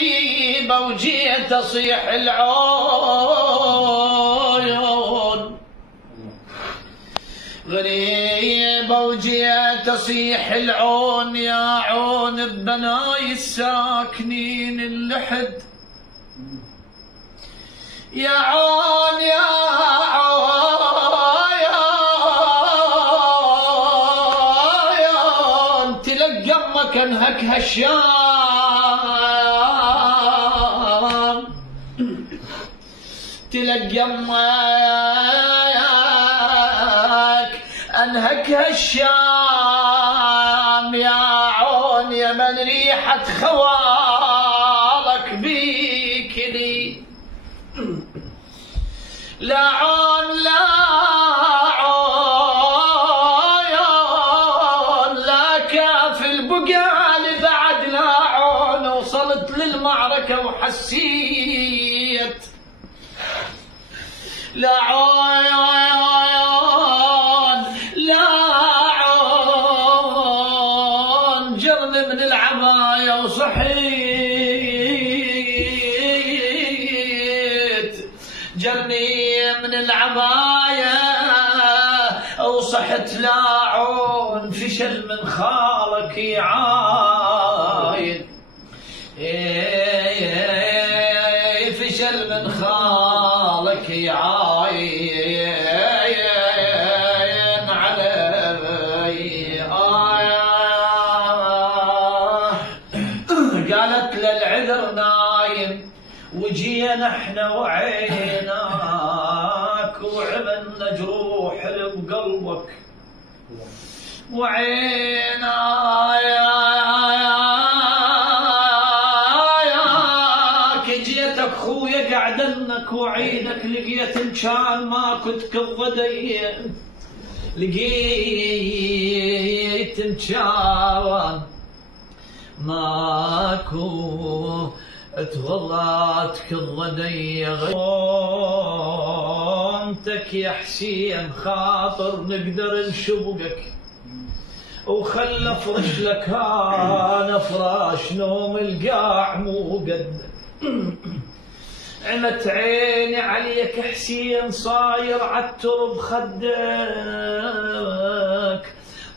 غريبة وجيت أصيح العون، غريبة وجيت أصيح العون، يا عون ببناي الساكنين اللحد، يا عون يا عون تلقى امك انهك هالشام، تلقى امك انهك هالشام، يا عون يا من ريحة خوالك بيكلي، لا عون لا عون لا كاف البقال بعد، لا عون وصلت للمعركة وحسيت، لا عون لا عون جرن من العباية وصحيت، جرني من العباية وصحت، لا عون فشل من خالك يعاين، فشل من خالك يعاين علي، قالت للعذر نايم وجينا احنا وعيناك وعملنا جروح بقلبك وعيناك، جيتك خويا قعدنك وعيدك، لقيت ان كان ما كنت كالضدين، لقيت ان كان ماكو تغضت كالضدي، غيمتك يا حسين خاطر نقدر نشبقك، وخلى فرش لك انا فراش نوم القاع مو قدك، عمت عيني عليك حسين صاير عالترب خدك،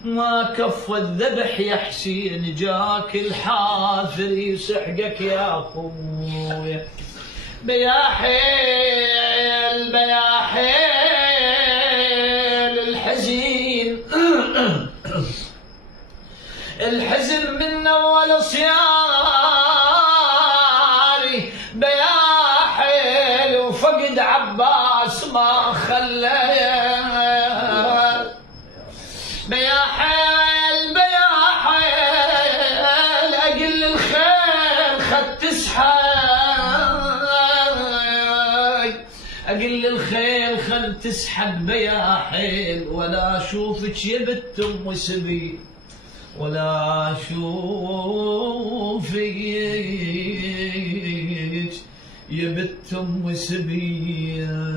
ما كفى الذبح يا حسين جاك الحافر يسحقك يا اخويا، بيا حيل بيا حيل الحزين الحزن من اول صياري، بيا حيل وفقد عباس ما خلاه، بيا حيل بيا حيل اقل الخيل خد تسحق، اقل الخيل خد تسحق بيا حيل، ولا اشوفك يا بنت ام سبيل، ولا اشوفك يا بنت ام سبيل.